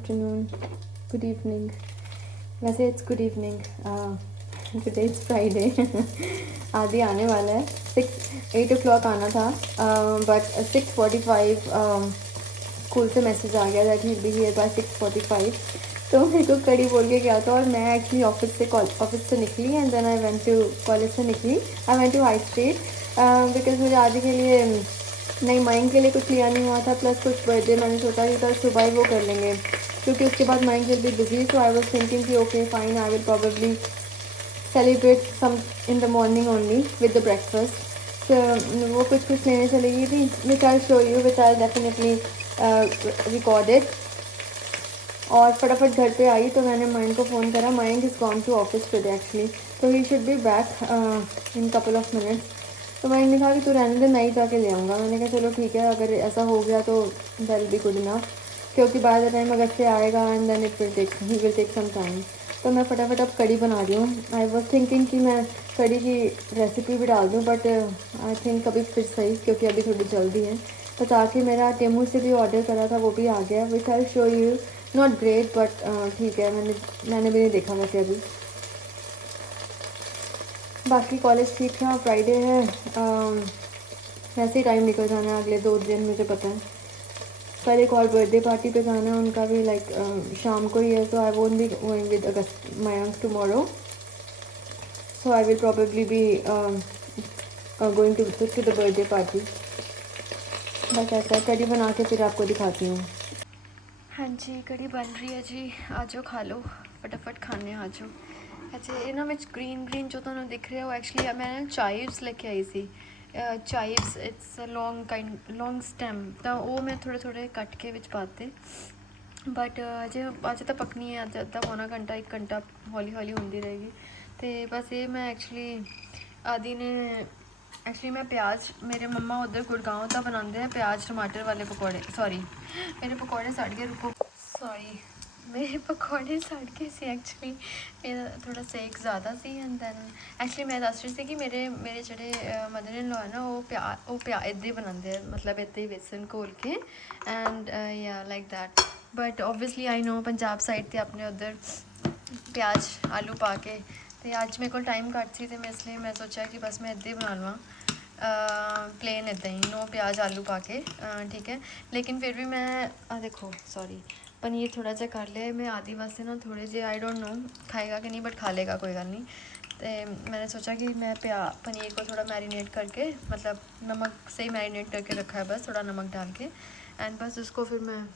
afternoon, good evening. वैसे it's good evening. Today it's Friday. आदि आने वाला है. 8 o'clock आना था, but 6:45 स्कूल से मैसेज आ गया that he'll be here by 6:45. तो मेरे को कड़ी बोल के गया था और मैं एक्चुअली ऑफिस से निकली and then I went to college से निकली. I went to high street because मुझे आदि के लिए नहीं, माइंड के लिए कुछ लिया नहीं हुआ था, प्लस कुछ बर्थडे मैंने सोचा कि कल सुबह ही वो कर लेंगे क्योंकि उसके बाद mind will be busy. So I was thinking कि okay fine, I will probably celebrate some in the morning only with the breakfast. So वो कुछ लेने चली गई थी, which I'll show you, which I'll definitely record it. और फटाफट घर पे आई तो मैंने माइंड को फ़ोन करा. Mind is gone to office today actually, तो he should be back in couple of minutes. तो मैंने ने कहा कि तू रहने दे, मैं ही जाके ले आऊँगा. मैंने कहा चलो ठीक है, अगर ऐसा हो गया तो that will be good enough, क्योंकि बाय द टाइम अगर से आएगा and then he will take some time. तो मैं फटाफट अब कड़ी बना रही हूँ. आई वॉज थिंकिंग कि मैं कड़ी की रेसिपी भी डाल दूँ, बट आई थिंक अभी फिर सही, क्योंकि अभी थोड़ी जल्दी है. तो ताकि मेरा टेमू से भी ऑर्डर करा था वो भी आ गया, which I show you. Not great but ठीक है. मैंने भी नहीं देखा वैसे अभी. बाकी कॉलेज ठीक था, फ्राइडे है, वैसे ही टाइम निकल जाना है अगले 2 दिन, मुझे पता है. कल एक और बर्थडे पार्टी पे जाना है उनका भी, लाइक शाम को ही है. तो I won't be going with Mayank tomorrow, so I will probably be going to the birthday party. बस ऐसा है. कड़ी बना के फिर आपको दिखाती हूँ. हाँ जी, कड़ी बन रही है जी. आ जाओ खा लो, फटाफट खाने आ जाओ. अच्छा, ਇਹਨਾਂ ਵਿੱਚ ग्रीन जो ਤੁਹਾਨੂੰ दिख रहा है वो एक्चुअली मैं ਚਾਈਵਸ लेके आई सी. ਚਾਈਵਸ इट्स अ लॉन्ग स्टैम, तो वो मैं थोड़े कट के विच पाते. बट अजे तो पकनी है. अद्धा पौना घंटा 1 घंटा हौली हौली होंदी रहेगी. तो बस ये मैं आदि ने मैं प्याज, मेरे मम्मा उधर गुड़गांव का बनाते हैं प्याज टमाटर वाले पकौड़े. सॉरी, मेरे पकौड़े सड़ गए, रुको. सॉरी, मेरे पकौड़े सड़ गए सी एक्चुअली. मेरा थोड़ा सेक ज़्यादा सी एंड दैन एक्चुअली मैं दस रही थी कि मेरे जेह्ड़े मदर इन लॉ है ना, वो इद्दां ही बनाते हैं, मतलब इद्दां ही बेसन घोल के एंड या like that. But obviously I know Punjab side तो अपने उधर प्याज आलू पा के. तो अज मेरे को टाइम घट सी, तो मैं इसलिए मैं सोचा कि बस मैं इद्दां ही बना लवां, प्लेन इद्दां ही, नो प्याज आलू पा के. ठीक है, लेकिन फिर भी मैं देखो सॉरी, पनीर थोड़ा जा कर लिया. मैं आदि वास्ते ना थोड़े जे, आई डोंट नो खाएगा कि नहीं, बट खा लेगा, कोई गल नहीं. तो मैंने सोचा कि मैं पनीर को थोड़ा मैरिनेट करके, मतलब नमक से ही मैरिनेट करके रखा है, बस थोड़ा नमक डाल के एंड बस उसको फिर मैं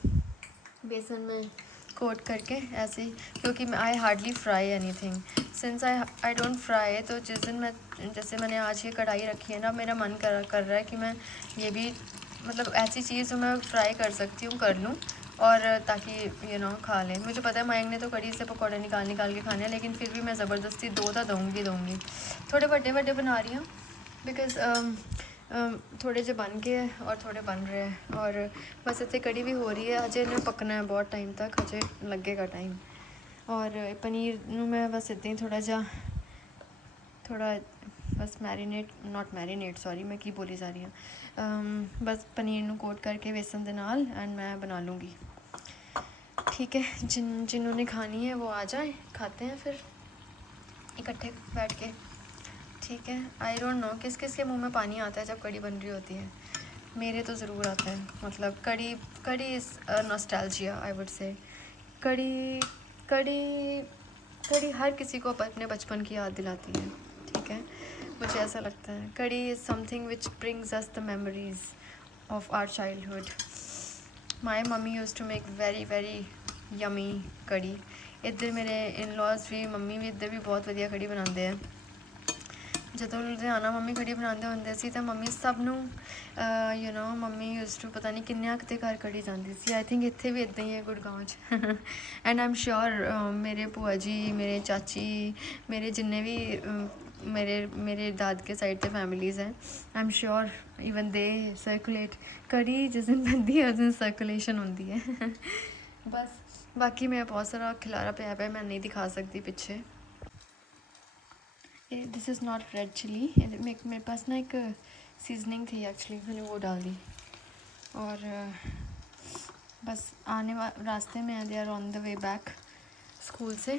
बेसन में कोट करके ऐसे ही, क्योंकि I hardly fry anything since I don't fry. तो जिस दिन मैं, जैसे मैंने आज ये कढ़ाई रखी है ना, मेरा मन कर रहा है कि मैं ये भी, मतलब ऐसी चीज़ जो मैं फ्राई कर सकती हूँ कर लूँ, और ताकि खा लें. मुझे पता है मयंक ने तो कड़ी से पकौड़े निकाल के खाने हैं, लेकिन फिर भी मैं ज़बरदस्ती 2 तो दूँगी. थोड़े बड़े बना रही हूँ बिकॉज़ थोड़े जो बन गए और थोड़े बन रहे हैं. और बस इतने कड़ी भी हो रही है, अजय इन्हें पकना है बहुत टाइम तक, अजय लगेगा टाइम. और पनीर मैं बस इतना ही थोड़ा बस मैरीनेट सॉरी, मैं की बोली जा रही हूँ. बस पनीर कोट करके बेसन दे नाल एंड मैं बना लूँगी. ठीक है, जिन्होंने खानी है वो आ जाए, खाते हैं फिर इकट्ठे बैठ के. ठीक है. आई डोंट नो किस के मुंह में पानी आता है जब कड़ी बन रही होती है. मेरे तो ज़रूर आता है. मतलब कड़ी is nostalgia, I would say. कड़ी हर किसी को अपने बचपन की याद दिलाती है. ठीक है, मुझे ऐसा लगता है. Kadhi is something which brings us the memories of our childhood. My mummy use to make very very yummy kadhi. इधर मेरे इन लॉज भी, मम्मी भी इधर भी बहुत वधिया कड़ी बनाते हैं. ਜਦੋਂ ਲੁਧਿਆਣਾ ਮੰਮੀ ਕੜੀ ਬਣਾਉਂਦੇ ਹੁੰਦੇ ਸੀ ਤਾਂ ਮੰਮੀ ਸਭ ਨੂੰ ਮੰਮੀ ਯੂਜ਼ ਟੂ ਪਤਾ ਨਹੀਂ ਕਿੰਨਿਆਂ ਕਿਤੇ ਘਰ ਕੜੀ ਜਾਂਦੀ ਸੀ. ਆਈ ਥਿੰਕ ਇੱਥੇ ਵੀ ਇੱਦਾਂ ਹੀ ਹੈ ਗੁੜਗਾਉਂ 'ਚ. ਐਂਡ ਆਈ ਐਮ ਸ਼ੋਰ ਮੇਰੇ ਭੂਆ ਜੀ, ਮੇਰੇ ਚਾਚੀ, ਮੇਰੇ ਜਿੰਨੇ ਵੀ ਮੇਰੇ ਦਾਦਕੇ ਸਾਈਡ 'ਤੇ ਫੈਮਿਲੀਜ਼ ਹੈ, ਆਈ ਐਮ ਸ਼ੋਰ ਈਵਨ ਦੇ ਸਰਕੂਲੇਟ. ਕੜੀ ਜਿਸ ਦਿਨ ਬਣਦੀ ਹੈ ਉਸ ਦਿਨ ਸਰਕੂਲੇਸ਼ਨ ਹੁੰਦੀ ਹੈ. ਬਸ ਬਾਕੀ ਮੈਂ ਬਹੁਤ ਸਾਰਾ ਖਿਲਾਰਾ ਪਿਆ ਮੈਂ ਨਹੀਂ ਦਿਖਾ ਸਕਦੀ ਪਿੱਛੇ. This is not red chilli. मेरे पास ना एक सीजनिंग थी एक्चुअली, मैंने वो डाल दी. और बस रास्ते में है, they are on the way back school से।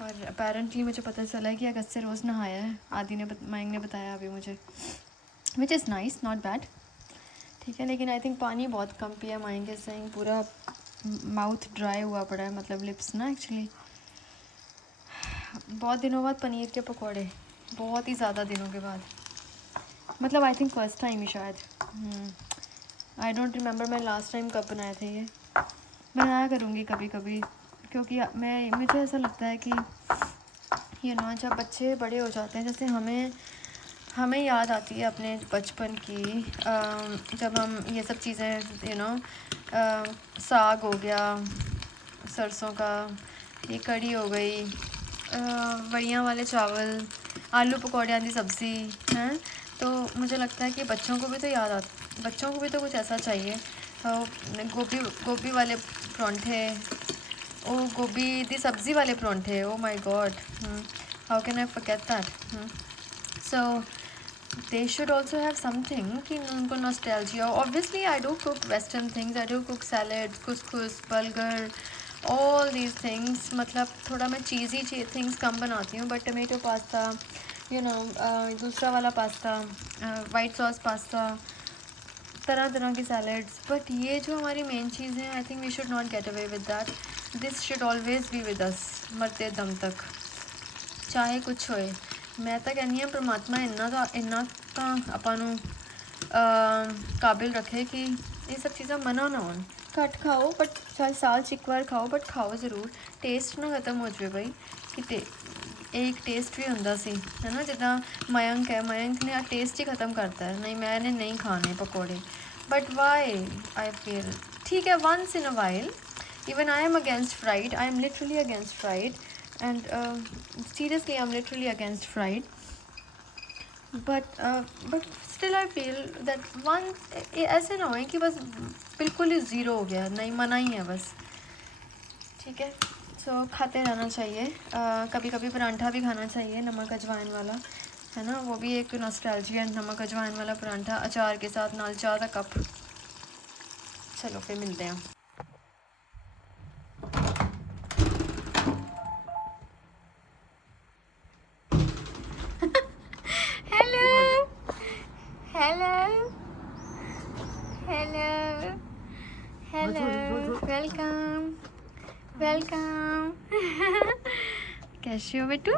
और अपेरेंटली मुझे पता चला है कि अगस्त से रोज़ नहाया है, आदि ने मयंक ने बताया अभी मुझे, which is nice, not bad, ठीक है। लेकिन आई थिंक पानी बहुत कम पिया मयंक के, सेइंग पूरा माउथ ड्राई हुआ पड़ा है, मतलब लिप्स ना एक्चुअली। बहुत दिनों बाद पनीर के पकौड़े, बहुत ही ज़्यादा दिनों के बाद, मतलब आई थिंक फर्स्ट टाइम ही शायद, आई डोंट रिमेंबर मैं लास्ट टाइम कब बनाए थे ये। बनाया करूँगी कभी कभी, क्योंकि मुझे ऐसा लगता है कि जब बच्चे बड़े हो जाते हैं, जैसे हमें याद आती है अपने बचपन की, जब हम ये सब चीज़ें साग हो गया सरसों का, ये कढ़ी हो गई, वड़ियाँ वाले चावल, आलू पकौड़े वाली सब्ज़ी हैं, तो मुझे लगता है कि बच्चों को भी तो बच्चों को भी तो कुछ ऐसा चाहिए। गोभी वाले परांठे, ओ गोभी दी सब्ज़ी वाले परांठे, oh my God, how can I forget that. So they should also have something कि उनको nostalgia। Obviously I do cook western things, I do cook salad, couscous, bulgur, all these things, मतलब थोड़ा मैं cheesy things कम बनाती हूँ, but tomato pasta, दूसरा वाला pasta, white sauce pasta, तरह तरह की सैलड्स, बट ये जो हमारी मेन चीज़ है, I think we should not get away with that, this should always be with us मरते दम तक, चाहे कुछ होए। मैं तो कहनी हाँ परमात्मा इन्ना ਆਪਾਂ ਨੂੰ काबिल रखे कि ये सब चीज़ें मना ना हो, घट खाओ बट चाहे साल च एक बार खाओ, बट खाओ ज़रूर, टेस्ट ना ख़त्म हो जाए भाई, कि एक टेस्ट भी होंदा सी, है ना, जिदा मयंक है, मयंक ने टेस्ट ही ख़त्म करता है, नहीं मैंने नहीं खाने पकौड़े, बट वाई आई फील ठीक है once in a while. Even I am against fried, I am literally against fried, and seriously I'm literally against fried, but still I feel that one ऐसे ना हो कि बस बिल्कुल ही ज़ीरो हो गया, नहीं मना ही है बस, ठीक है। सो खाते रहना चाहिए, कभी कभी परांठा भी खाना चाहिए नमक अजवाइन वाला, है ना, वो भी एक नॉस्टैल्जिया, नमक अजवाइन वाला परांठा अचार के साथ नाल चाय का कप। चलो फिर मिलते हैं। Hello hello hello hello, welcome welcome. कैसे हो बेटू?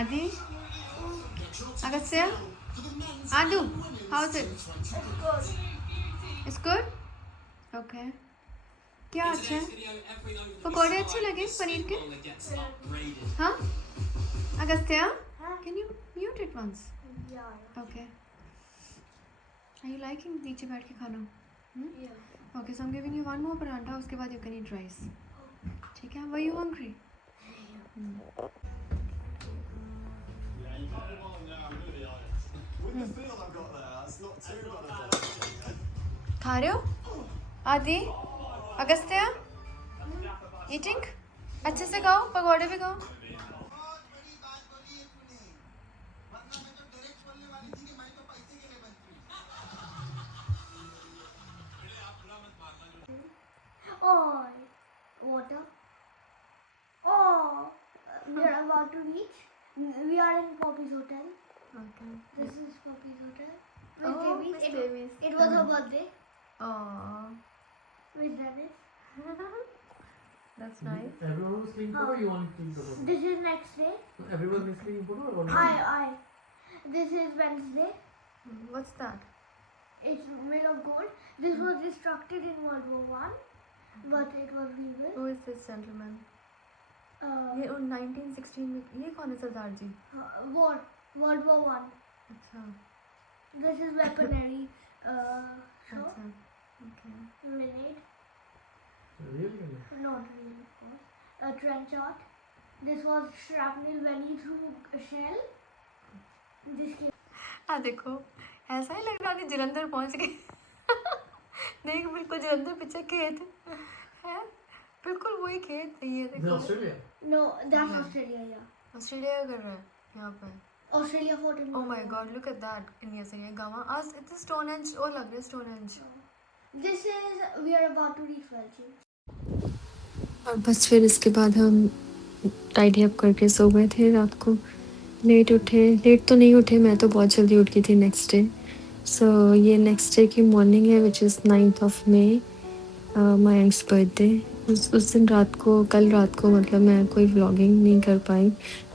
Adi, Agastya, Adu, how is it? It's good, okay. क्या अच्छा है? पकौड़े अच्छे लगे पनीर के? हाँ Agastya, can you mute it once? Okay, are you liking नीचे बैठ के खाना? Okay, so I am giving you one more paratha, उसके बाद यू कैन ईट राइस, ठीक है। Were you hungry? खा रहे हो आदि? अगस्त्य, ईटिंग, अच्छे से खाओ, पकौड़े भी खाओ। Oh, water. Oh, we are about to reach. We are in Poppy's hotel. Okay. This is Poppy's hotel. Oh, Miss Miss Davies. Davies. It was her birthday. Aww, Miss Davies. that's nice. Everyone was sleeping photo or you want to sleep photo? This is next day. Everyone is sleeping photo or what? I. This is Wednesday. What's that? It's made of gold. This was destructed in World War One, but it was rebuilt. Who is this gentleman? ये 1916 में ये कौन है सरदार जी? World War One. अच्छा This is weaponry. So अच्छा, okay. grenade. Really? Not really, of course. A trenchard. This was shrapnel when he threw a shell. This came. हाँ देखो, ऐसा ही लग रहा है कि जलंधर पहुंच गए। देख बिल्कुल जलंधर पीछे खेत है, बिल्कुल वही खेत है ये Is it देखो। Australia? No, that's Australia, yeah. Australia कर रहा है यहाँ पे। Australia fort in Oh my god, look at that. India से ये गामा आज इतने Stonehenge ओ लग रहे Stonehenge. This is we are about to reach Welching. और बस फिर इसके बाद हम टाइडी अप करके सो गए थे रात को. लेट उठे, लेट तो नहीं उठे, मैं तो बहुत जल्दी उठ गई थी नेक्स्ट डे. सो ये नेक्स्ट डे की मॉर्निंग है which is 9th of May, Mayank's birthday. उस दिन रात को, कल रात को मतलब मैं कोई व्लॉगिंग नहीं कर पाई,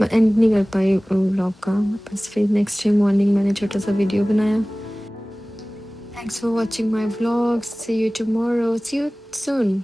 मैं एंड नहीं कर पाई व्लॉग का. बस फिर नेक्स्ट डे मॉर्निंग मैंने छोटा सा वीडियो बनाया. Thanks for watching my vlog. See you tomorrow. See you soon.